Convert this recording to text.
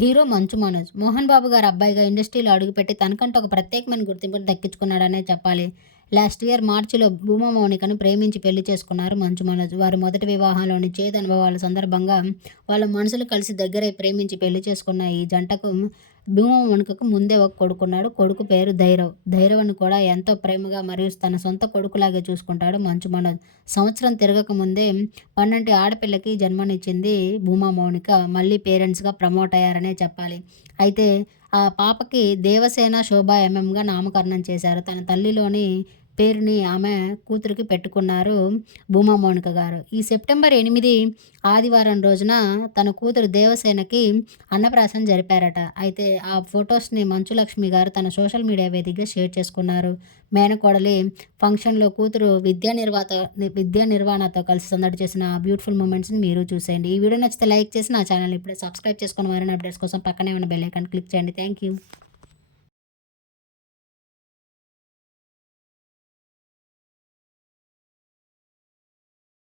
Hero Manchu Manoj. Mohan Babu గారు అబ్బాయిగా ఇండస్ట్రీలో అడుగుపెట్టి తనకంటూ ఒక ప్రత్యేకమైన గుర్తింపును దక్కించుకున్నాడనే చెప్పాలి. లాస్ట్ ఇయర్ మార్చిలో భూమా మౌనికను ప్రేమించి పెళ్ళి చేసుకున్నారు మంచు మనోజ్. వారి మొదటి వివాహంలోని చేదు అనుభవాల సందర్భంగా వాళ్ళ మనసులు కలిసి దగ్గరై ప్రేమించి పెళ్ళి చేసుకున్న ఈ జంటకు భూమా వణుకకు ముందే ఒక కొడుకున్నాడు. కొడుకు పేరు ధైరవ్ ధైరవ్ను కూడా ఎంతో ప్రేమగా మరియు తన సొంత కొడుకులాగే చూసుకుంటాడు మంచు మనోజ్. సంవత్సరం తిరగక ముందే పన్నెండు ఆడపిల్లకి జన్మనిచ్చింది భూమా మౌనిక. మళ్ళీ పేరెంట్స్గా ప్రమోట్ అయ్యారనే చెప్పాలి. అయితే ఆ పాపకి దేవసేన శోభ ఎంఎంగా నామకరణం చేశారు. తన తల్లిలోని పేరుని ఆమె కూతురికి పెట్టుకున్నారు భూమా మౌనిక గారు. ఈ సెప్టెంబర్ ఎనిమిది ఆదివారం రోజున తన కూతురు దేవసేనకి అన్నప్రాసన జరిపారట. అయితే ఆ ఫొటోస్ని మంచులక్ష్మి గారు తన సోషల్ మీడియా వేదికగా షేర్ చేసుకున్నారు. మేనకోడలి ఫంక్షన్లో కూతురు విద్యా నిర్వాత విద్యా నిర్వహణతో కలిసి సందడి చేసిన బ్యూటిఫుల్ మూమెంట్స్ని మీరు చూసేయండి. ఈ వీడియో నచ్చితే లైక్ చేసి నా ఛానల్ ఇప్పుడే సబ్స్క్రైబ్ చేసుకున్న వారిని అప్డేట్స్ కోసం పక్కనే ఉన్న బెల్ ఐకాన్ క్లిక్ చేయండి. Thank you